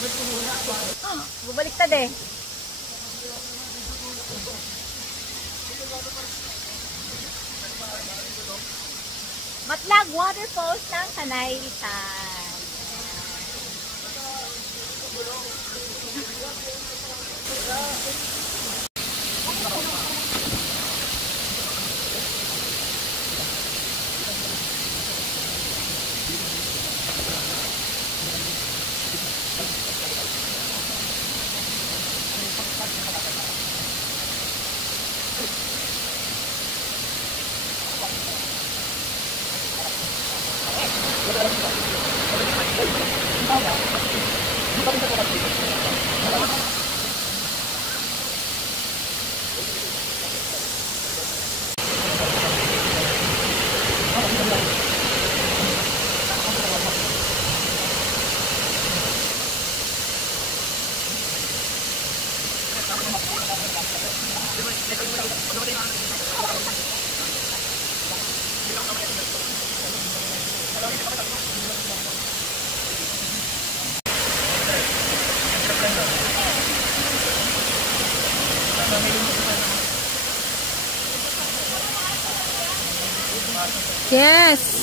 Bumaliktad eh. Matlag Waterfalls ng Tanay Rizal. Yes.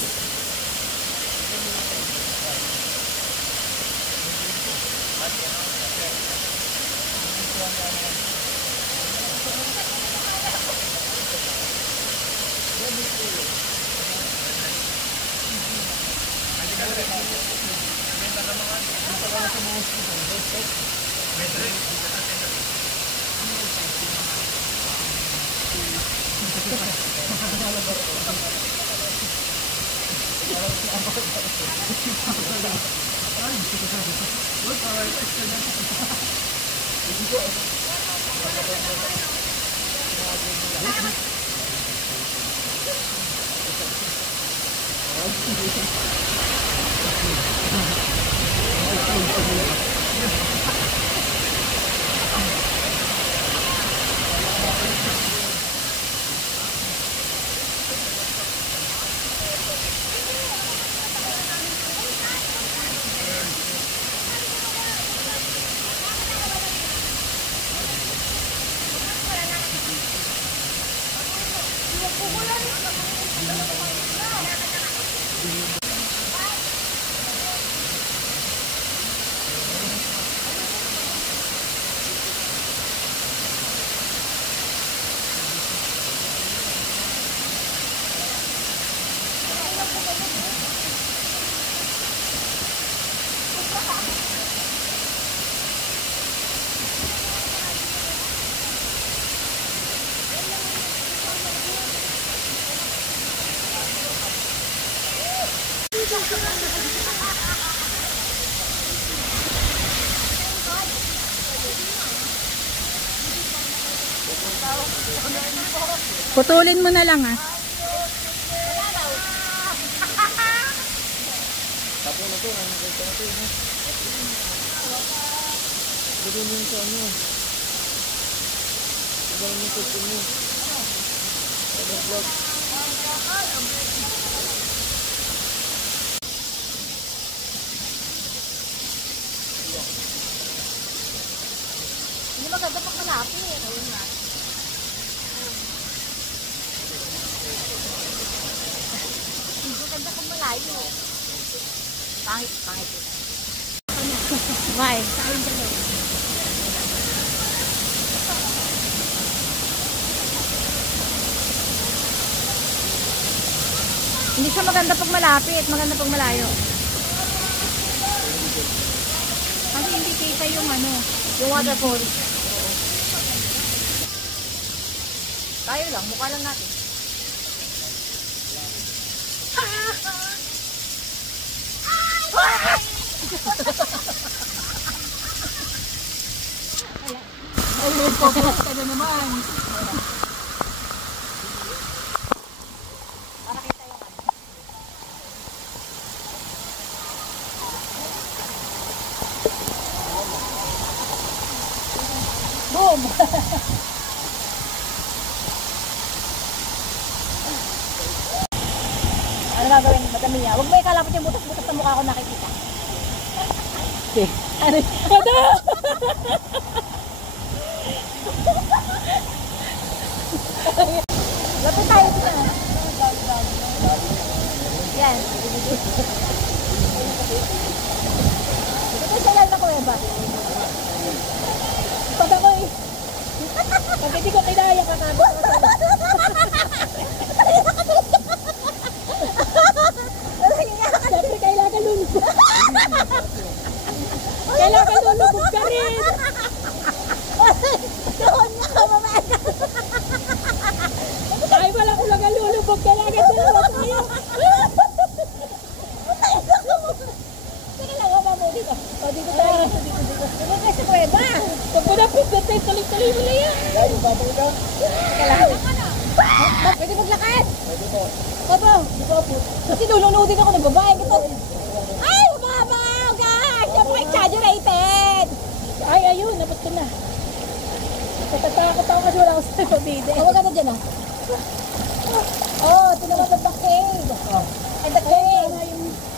Putulin mo na lang ah. Tapo na to, nakikita na to eh. Gawin mo sa ano. Gawin mo sa ano. Ano vlog. Hindi maganda pag malapit eh. Ayun nga. Maganda pag malayo. Pangit, pangit. Bye. Hindi siya maganda pag malapit, maganda pag malayo. Kasi hindi kita yung ano, Yung waterfall. Tayo lang, mukha lang natin. ay, focus ka na naman. Para kita yung ano. Boom! Ano gagawin? Madami niya. Huwag mo ikalapit yung butas-butas sa mukha ko nakikita. ate. Ano? Ada! Lapit tayo dito. Yan. Ito sa lang na kuweba. Pag ako eh. Pag hindi ko kinaya kakabi. Siyempre kailangan lulubog. Kailangan lulubog ka rin. Doon nga, mamaya. Ay, wala ko lang lulubog. Kailangan dalawa tayo. Sige lang, wala mo dito. O, dito tayo. Dito tayo sa kuweba. Pag mo na pindatay, tuloy-tuloy mo na yan. Kailangan. Pwede maglakad? Pwede po. Opo. Kasi lulunodin ako ng babae. Ito. Ay, mababaw ka! Siyempre exaggerated. Ay, ayun, napot ko na. Natatakot ako kasi wala ako sa pabide. Huwag ka na dyan ah. Oh, tinaman ng cave. Ay, the cave. Ay,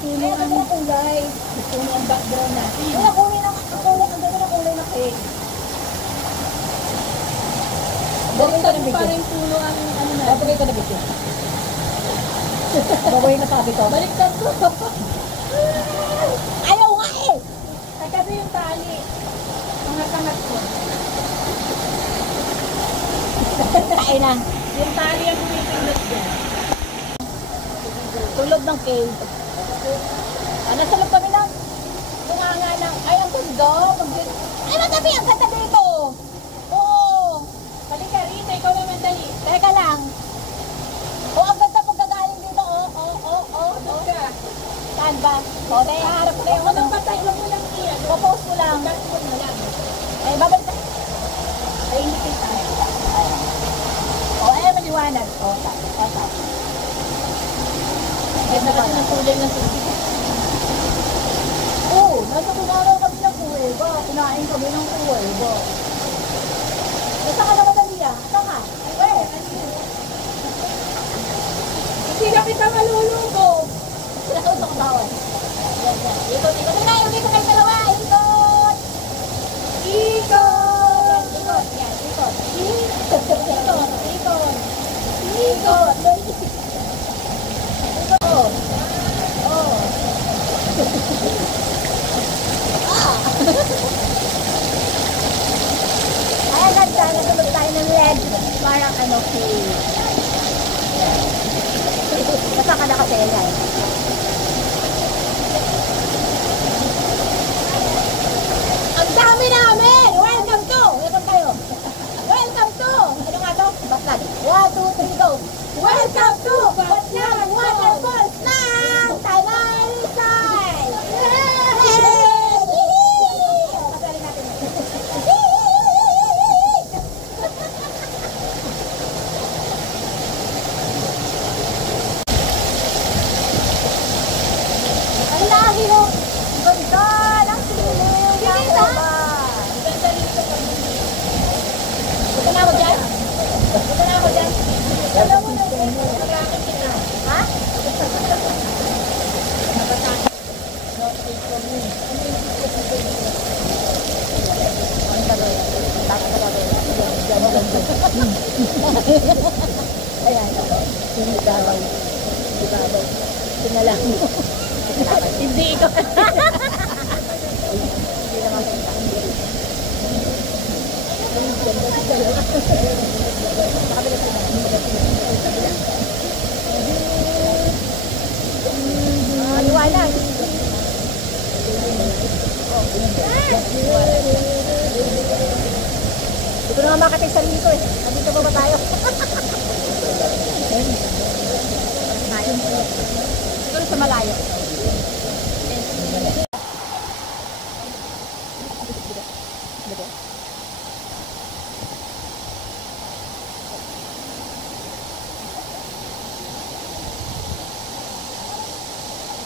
ang ganda ng kulay. Puno ang background natin. Ay, ang kulay ng kulay. Ang ganda ng kulay ng cave. Baliktad mo pa rin puno ang ano na. Babagay ko na bito. Babagay na sabi ko. Baliktad ko. Ayaw nga eh! Ay, kasi yung tali. Angat-angat ko. Kain na. Yung tali ang pumipindot dyan. Tulog ng cave. Nasa loob kami ng tunganga ng, ay ang ganda. Ay matabi, ang ganda dito. Oo. Halika rito, ikaw naman dali. Teka lang. Oo, ang ganda pagkagaling dito. Doon ka. Saan ba? O, tayo harap ko yung Ako ano. nang patay, huwag mo lang iyan. Popost ko lang. Huwag mo lang. Eh, babalik ka. Ay, hindi kita. O, ay, maliwanag. O, tap. Ganda kasi ng kulay ng tubig. Oo, nasa kumaraw kami ng kuweba. Kinain kami ng kuweba. Basta ka naman dali ah. Saan ka? Ay, Hindi na kita malulubog. Sinatusok bawal. Ikot. Dito kayo dalawa. Ikot. Ikot. Yan, ikot. Ikot. Oh. Ay, ganda. Natulog tayo ng LED. Parang ano, cave. Basta ka nakatela eh. Ang dami namin! Welcome to! Welcome kayo! Welcome to! Ano nga to? Batlad. 1, 2, 3, go! Welcome to Batlad Waterfalls ng Tanay Rizal! Pasarin natin. Ang lagi mo! Ganda ng siliw! Ganda! Ganda rito pag hindi. Gusto na ako dyan? Alam mo na, pag-akin kita. Ha? Ayan. Hindi daw. Sinalang mo. Hindi ikaw. Hindi naman kita. Liwanag. Hindi ko naman makatay sarili ko eh. Nandito pa ba tayo? Siguro sa malayo.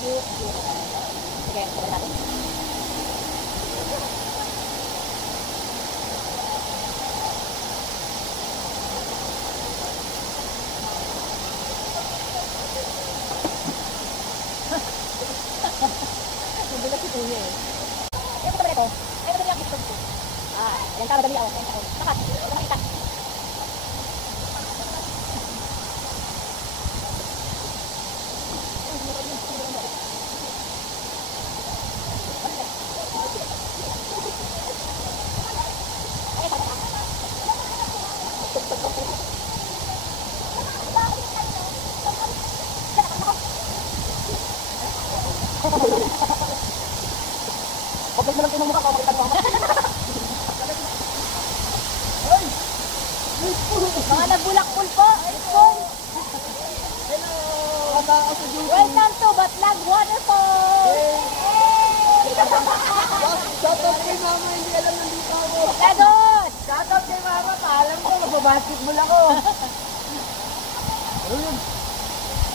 Sige, tara natin. ka, madami ako. Takat, nakita. Kapag mo lang tinong mukha ko, makita mo. Mga nagbulakpul po. Hello. Welcome to Batlag Waterfall. Shoutout kay mama, hindi alam nandito ako. Lagot. Shoutout kay mama, paalam ko, magbabasketball ako.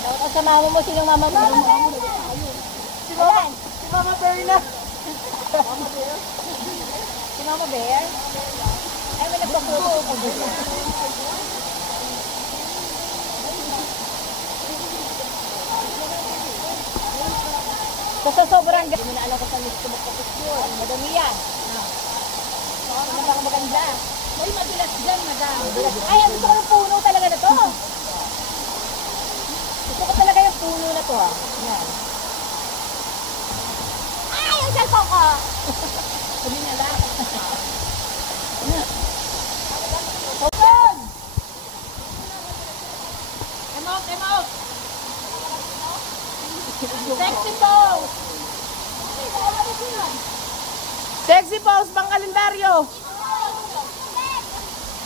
Dapat sa mama mo, sinong mama mo? Si Mama Berna. Si Mama Bear? Ay, may nagpaputo ko dito. Sa sobrang hindi mo na alam kung saan gusto magpapicture. Madami yan. Ano bang maganda? Uy, madulas dyan, madam. Ay, ang gusto ko yung puno talaga na to. Gusto ko talaga yung puno na to. Yan. Ay, yung cellphone ko! Sabi na lang. Open! Come out, come out. Sexy pose! Sexy pose pang kalendaryo.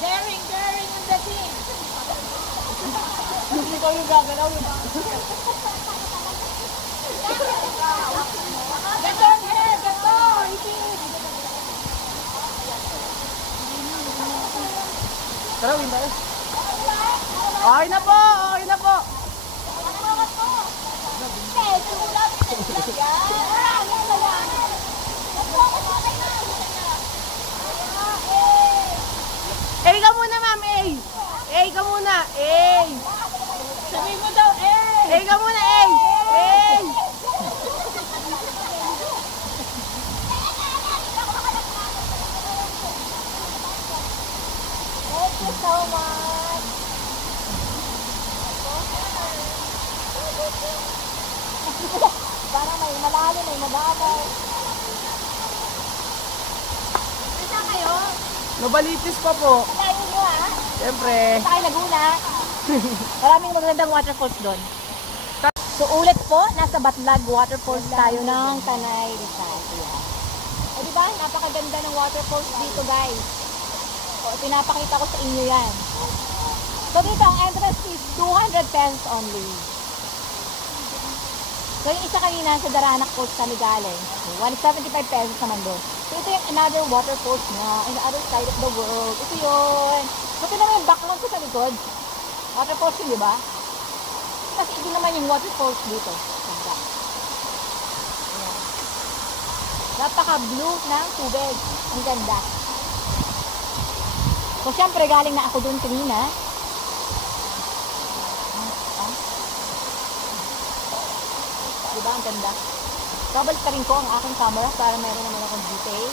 Daring on the team. Hindi ko yung gagalaw yung Ganon, hair, ganon. Tara, win tayo. Okay na po, okay na po. Eh, ka muna, ma'am, eh. Eh, ka muna, eh. Sabi mo daw, eh. Eh, ka muna, eh. Eh. Thank you so much! Parang may malalim, may mababaw. Saan kayo? Nobalitis pa po. Kalayo nyo ha? Siyempre. Sa kayo Laguna. Maraming magandang waterfalls doon. So ulit po, nasa Batlag Waterfalls tayo ng Tanay Rizal. Ayan. O diba, napakaganda ng waterfalls dito guys. O, pinapakita ko sa inyo yan. So dito, ang entrance is 200 pesos only. So yung isa kanina sa Daranac Falls kami galing, 175 pesos naman doon. So ito yung another waterfalls na in the other side of the world. Ito yun. So ito naman yung background ko sa likod. Waterfalls yun, di ba? Kasi ito naman yung waterfalls dito. Ganda. Ayan. Napaka-blue ng tubig. Ang ganda. So syempre galing na ako doon kanina. Diba ang ganda? Babalik pa rin ko ang aking camera para meron naman akong detail.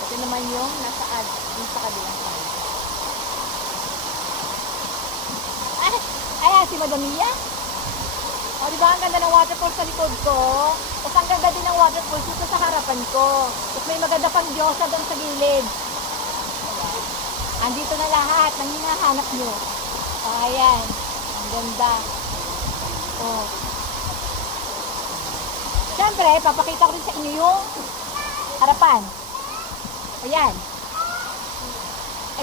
Ito naman yung nasa kabilang side. Ayan, si Madam Mia. O, diba ang ganda ng waterfall sa likod ko? Tapos ang ganda din ng waterfall dito sa harapan ko. Tapos may maganda pang diyosa doon sa gilid. Andito na lahat ng hinahanap nyo. O, ayan. Ang ganda. O. Siyempre, papakita ko rin sa inyo yung harapan. Ayan.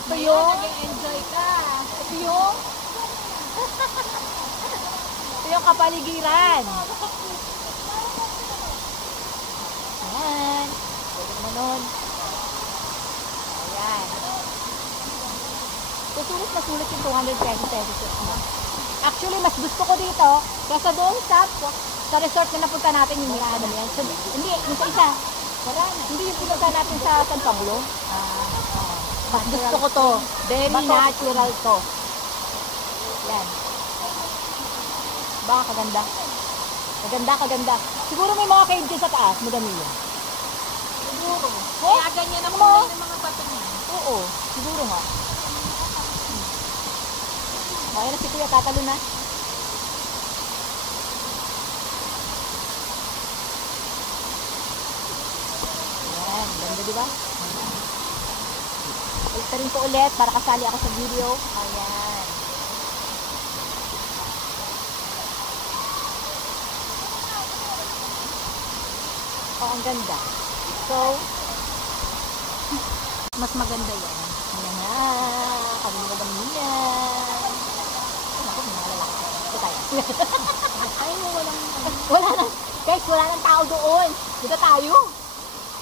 Ito yung... Nag-enjoy ka. Ito yung... Ito yung kapaligiran. Ayan. Pwede naman nun. Ayan. So, sulit na sulit yung 200 pesos. Actually, mas gusto ko dito kaysa doon sa resort na napunta natin yung Mirada yan. So, hindi, yung sa isa. Hindi yung pinunta natin sa San Pablo. Mas gusto ko to. Very natural to. Yan. Baka kaganda. Kaganda. Siguro may mga cave dyan sa taas. Madami yan. Siguro. Oh? Kaya ganyan ang Ano? kulay ng mga bato niya. Oo, siguro nga. Okay na si Kuya, tatalo na. Ayan, ganda diba? Balik rin ko ulit para kasali ako sa video. Ayan. Oh, ang ganda. So, Mas maganda yan. ayan na. Kami mo ba yan? Ako, may mga lalaki. Ito tayo. Ay, walang Wala na. Guys, wala nang tao doon. Dito tayo.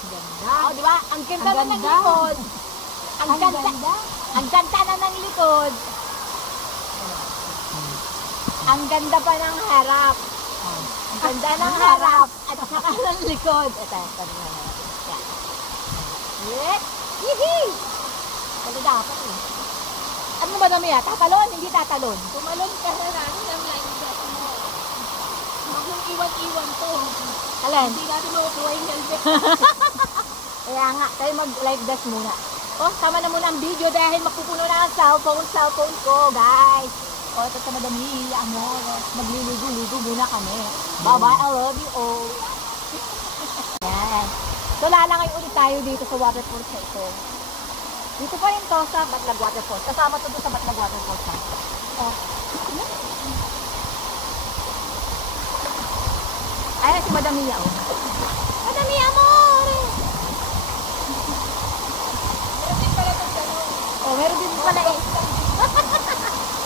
ganda. Oh, di ba? Ang ganda Ang na ng ganda. likod. Ang ganda. Ang ganda na ng likod. Ang ganda pa ng harap. Ang ganda ng harap at saka ng likod. Ito, sabi nga na. Yan. Yeah. Hihi! Wala dapat eh. Ano ba dami yan? Tatalon? Hindi tatalon. Tumalon ka na namin ang line set mo. Huwag mong iwan-iwan to. Alan? Hindi natin makukuha yung helmet. Kaya nga, tayo mag-live dash muna. Oh, tama na muna ang video dahil mapupuno na ang cellphone ko, guys. Oh, ito sa madami, amor. Magliligo-ligo muna kami. Bye-bye, I love you all. Yan. So, lalangay ulit tayo dito sa waterfalls na ito. Dito pa rin to sa Batlag Waterfalls. Kasama to doon sa Batlag Waterfalls. Ha? Oh. Ayan si Madam Mia, oh. Madam Mia, amor! Oh, meron din pala eh.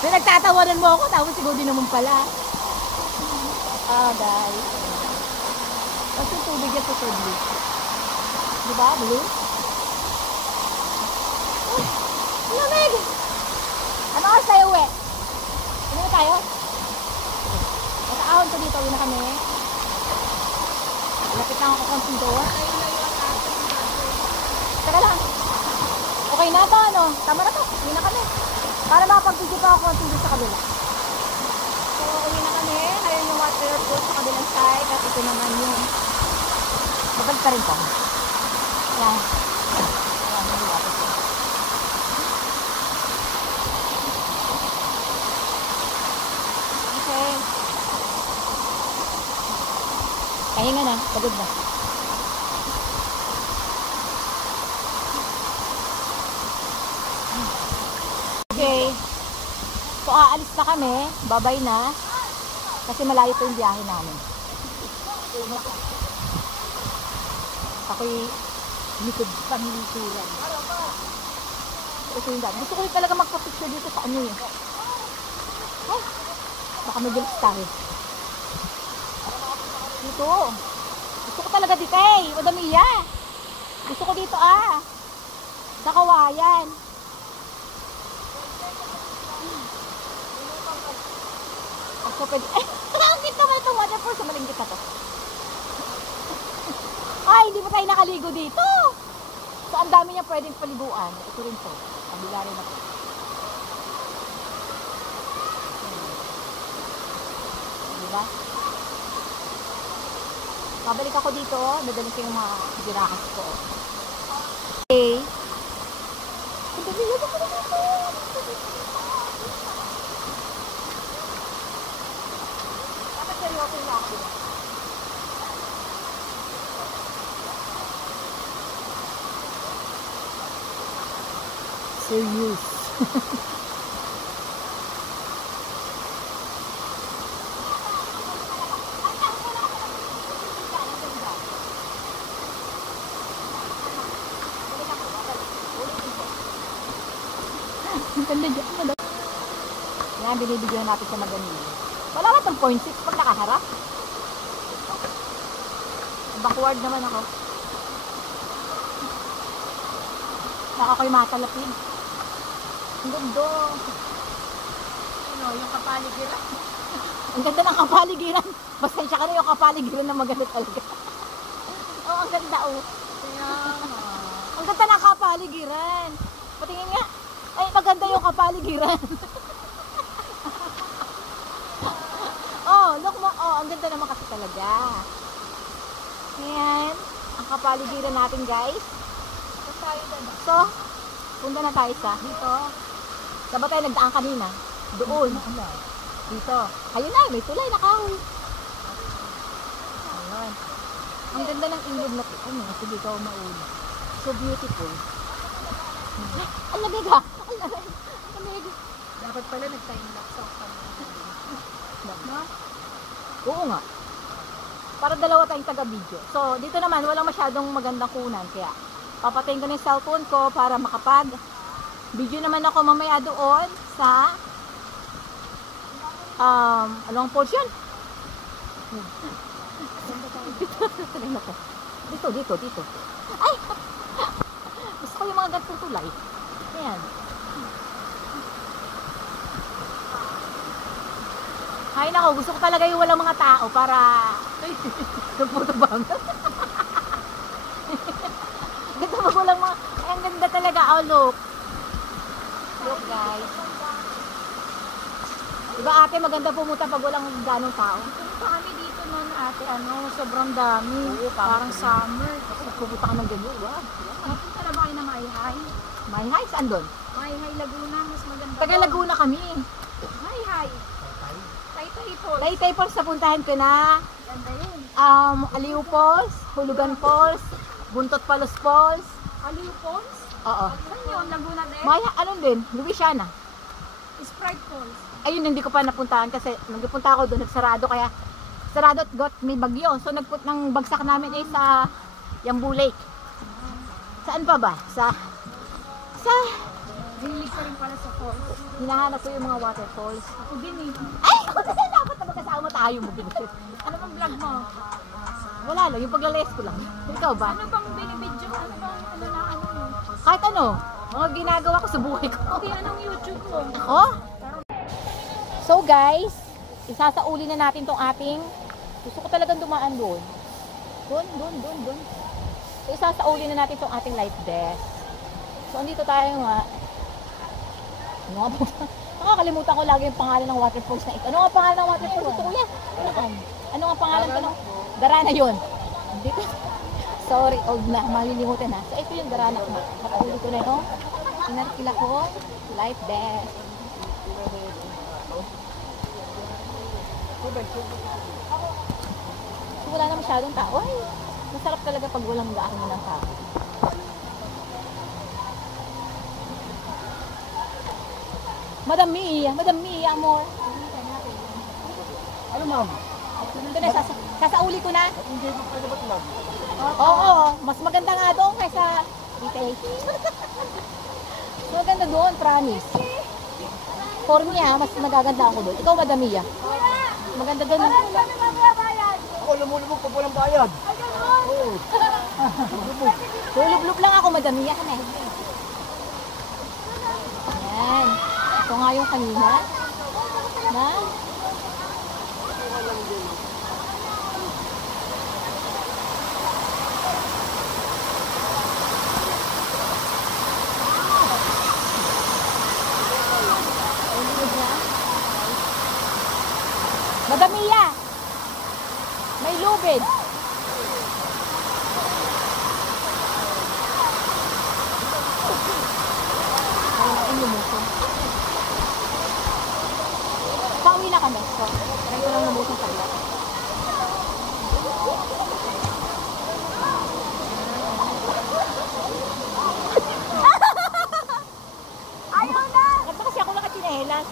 May nagtatawanan mo ako, tapos siguro din naman pala. Ah, guys. Kasi tubig yan sa tubig. Diba, blue? Uy, lamig! Ano oras tayo uwi? Ano na tayo? Nakaahon ko dito, uwi na kami. Lapit lang ako konting doon. Teka lang. Okay na to, ano? Tama na to. Uwi na kami. Para makapag-video pa ako konting doon sa kabila. So, uwi na kami. Ayun yung waterfall sa kabilang side. At ito naman yung babalik pa rin to. Yan. Yan yung waterfall. Okay. Pahinga na. Pagod na. Okay. So, aalis na kami. Babay na. Kasi malayo po yung biyahe namin. Ako'y likod panglikuran. Ito yung dami. Gusto ko rin talaga magpa-picture dito sa ano eh. Ay, baka mag-gilis tayo. Dito. Gusto ko talaga dito eh. Madamiya. Gusto ko dito ah. Sa Kawayan. Ako pwede. Ay, ang kita naman itong waterfall. Sa malinggit na to. Ay, hindi pa tayo nakaligo dito. So, ang dami niya pwedeng paliguan. Ito rin to. Kabila rin ako. Diba? Babalik ako dito. Dadali ko yung mga girahas ko. Okay. Dapat seryoso na ako. Serious. Ang ganda dyan. Yan, binibigyan natin sa Maganili. Wala ba itong 0.6 pag nakaharap? Backward naman ako. Baka ko'y matalapin. Ang ganda. Ano, yung kapaligiran. Ang ganda ng kapaligiran. Pasensya ka na yung kapaligiran na magalit talaga. Oh, ang ganda oh. Kaya Ang ganda ng kapaligiran. Patingin nga. Ay, maganda yung kapaligiran. Oh, look mo. Oh, ang ganda naman kasi talaga. Ayan. ang kapaligiran natin, guys. So, punta na tayo sa dito. Saan ba tayo nagdaan kanina? Doon. Dito. Ayun na, may tulay na kahoy. Ayun. Ang ganda ng ilog na ano, sige ikaw mauna. So beautiful. Ang lamig ha. Ang lamig. Dapat pala nag-time lapse ako pa. No? Oo nga. Para dalawa tayong taga-video. So, dito naman, walang masyadong magandang kunan. Kaya, papatayin ko na yung cellphone ko para makapag-video naman ako mamaya doon sa anong falls yun? Dito. Ay! Gusto ko yung mga gantong tulay. Ayan. Ay nako, gusto ko talaga yung walang mga tao para nagputubang. Gusto mo walang mga, ay ang ganda talaga. Oh, look. Look, guys. Diba ate, maganda pumunta pag walang ganong tao? Punta kami dito noon ate, sobrang dami. Parang summer. Pupunta ka ng ganyan, wow. Punta na ba kayo na Mayhay? Mayhay, saan doon? Mayhay, Laguna, mas maganda. Taga Laguna kami. Mayhay. Taytay Falls. Taytay Falls sa puntahan ko na. Ganda yun. Aliw Falls, Hulugan Falls, Buntot Palos Falls. Aliw Falls? Oo. Saan yun? Laguna din? Anong din? Louisiana. Sprite Falls. Ayun, hindi ko pa napuntahan kasi nung napunta ako doon, nagsarado kaya sarado at got may bagyo. So nagput ng bagsak namin ay sa Yambu Lake. Saan pa ba? Sa Hilig pa rin pala sa falls. hinahanap ko yung mga waterfalls. Ako din eh. Ay! Dapat na magkasama tayo mo binusit. Ano bang vlog mo? Wala lang, yung paglalayas ko lang. Ikaw ba? Ano bang binibidyo? Ano bang mo? Kahit ano, mga ginagawa ko sa buhay ko. Hindi, anong YouTube mo? Ako? So guys, isasauli na natin tong ating, gusto ko talagang dumaan doon. Doon. So isasauli na natin tong ating life vest. So andito tayo nga. Nakakalimutan ko lagi yung pangalan ng waterfalls na ito. Ano nga pangalan ng waterfalls? Gusto ko yan. Ano nga pangalan ko ng Darana yun? Dito. Sorry, old na. Malilimutan na. So ito yung Darana ko. Nakahuli ko na ito. Inarkila ko. Life vest. So, wala na masyadong tao. Ay, masarap talaga pag walang gaano ng tao. Madam Mia, amor. Ano ma'am? Ito na, sasauli ko na. Hindi mo pwede ba't lang? Oo, mas maganda nga doon kaysa retail. Mas maganda doon, promise. For me mas magaganda ako doon. Ikaw, Madam Mia. Maganda doon. Ako lumulubog pag walang bayad. Oo. Lulublob lang ako, Madam Mia. Ayan. Ito nga yung kanina. Na? Madam Mia, may lubid. Pauwi na kami. So, try ko lang namusong pala. Ayaw na! Kasi ako nakachinelas.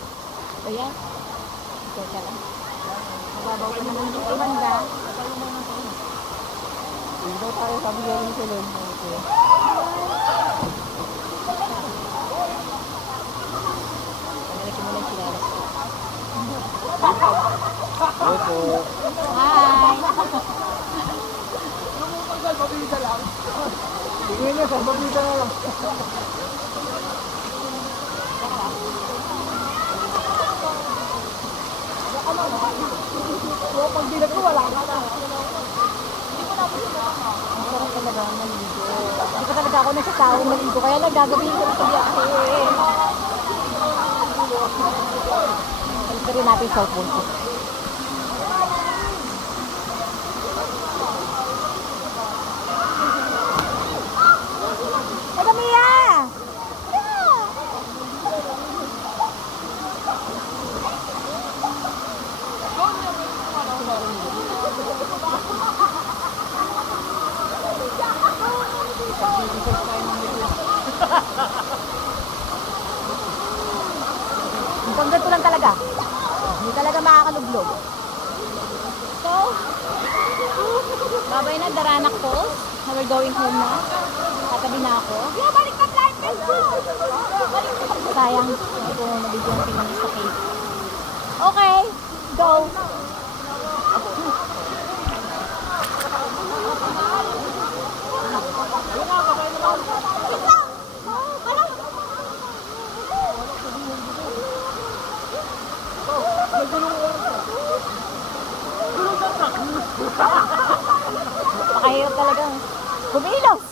Ayan. Teka lang. Mababaw ko naman yung tumanda. Hindi daw tayo sabi niya rin sila. Panalaki mo lang chinelas ko. Opo. Hi! Lumupagdal, mabisa lang. Tingin na, mabisa na lang. So, pag dilag ko, wala ka na. Ang sarap talaga maligo. Hindi pa talaga ako nagsasawang maligo. Kaya lang gagawin ko ito biyahe. Balik rin natin sa cellphone ko. itlog. So, babay na, Daranak Falls. Now we're going home na. Tatabi na ako. Balik ka, flight ko! Sayang. Ito, nabigyan pinanay sa cave. Okay, go! Pakahirap talaga. Kumilos!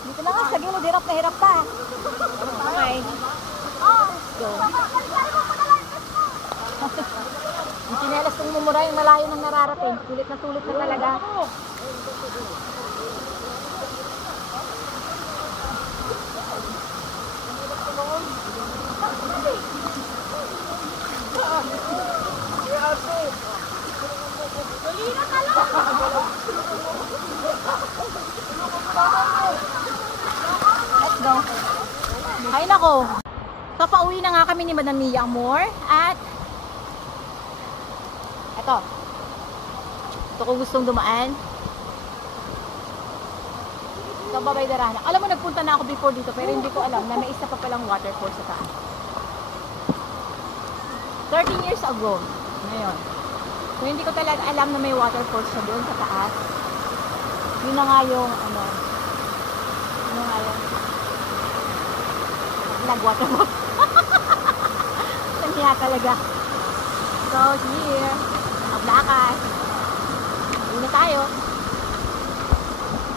Dito na nga, sa gilid, hirap na hirap pa. Okay. Go. Yung chinelas kong mumura, yung malayo nang nararating. Tulit na talaga. Let's go. Ay nako. So pauwi na nga kami ni Madam Mia Amor at eto. Ito kung gustong dumaan. So babay Daranak. Alam mo nagpunta na ako before dito pero hindi ko alam na may isa pa palang waterfall sa taas. 13 years ago. Ngayon. So hindi ko talaga alam na may waterfall siya doon sa taas. Yun na nga yung ano. Yun na nga yung nag-waterfall. Nandiya talaga. So here, nakablakad. Yun na tayo.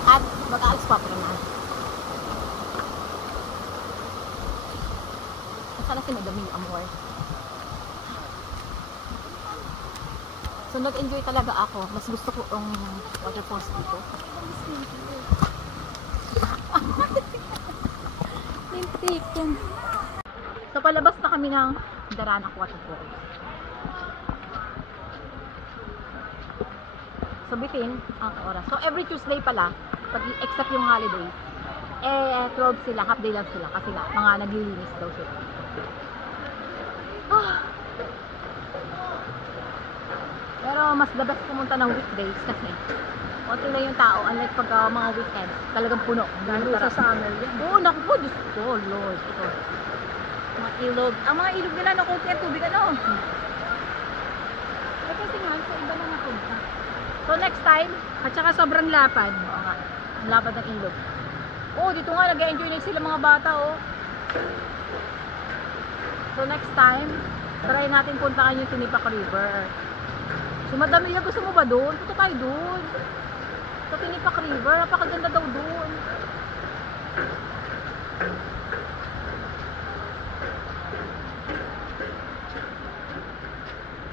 At mag-aalis pa naman. Nasaan na si Madam Mia Amor? So nag-enjoy talaga ako. Mas gusto ko yung waterfalls dito. Lintik yan. So palabas na kami ng Daranak Waterfall. So bitin ang oras. So every Tuesday pala, pag except yung holiday, 12 sila, half day lang sila kasi nga mga naglilinis daw sila. Pero mas the best pumunta ng weekdays kasi konti lang yung tao, unlike pag mga weekend, talagang puno. Lalo sa summer yan. Oo, naku po, Diyos ko, Lord. Ito. Mga ilog. Ang mga ilog nila, no, konti ang tubig, ano? Kasi nga, sa iba na napunta. So next time, At saka sobrang lapad. oo nga, ang lapad ng ilog. Oo, dito nga, nag-enjoy na sila mga bata, oh. So next time, try natin puntahan yung Tunipak River. Si Madam Mia, gusto mo ba doon? Punta tayo doon. Sa Tunipak River, napakaganda daw doon.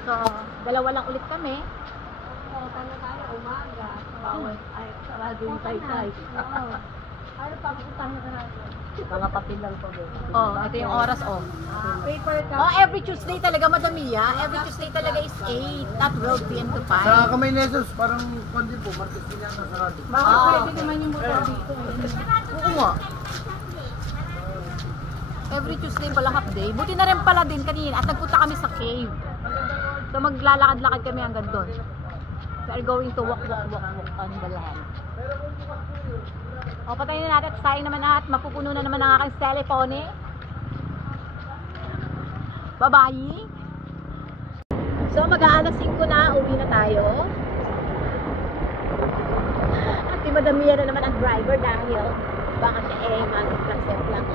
So, dalawa lang ulit kami. Tanda tayo, umaga. Bawal. Ay, sarado yung tay-tay. Ano pa, pupuntahan na natin. Mga papel lang po doon. Oh, ito yung oras, oh. Paper cup. Oh, every Tuesday talaga, Madam Mia. Every Tuesday talaga is 8 at 12 p.m. to 5. Sa Kamay Nesos, parang kundi po, Martes din yan sa radio. Baka Ah, pwede okay. naman yung motor dito. Oo nga. Every Tuesday pala half day. Buti na rin pala din kanina at nagpunta kami sa cave. So maglalakad-lakad kami hanggang doon. We are going to walk on the land. O, patayin na natin at sayang naman at mapupuno na naman ang aking cellphone eh. Bye-bye! So mag-aalas 5 na, uwi na tayo. At si Madam Mia na naman ang driver dahil baka siya masip lang.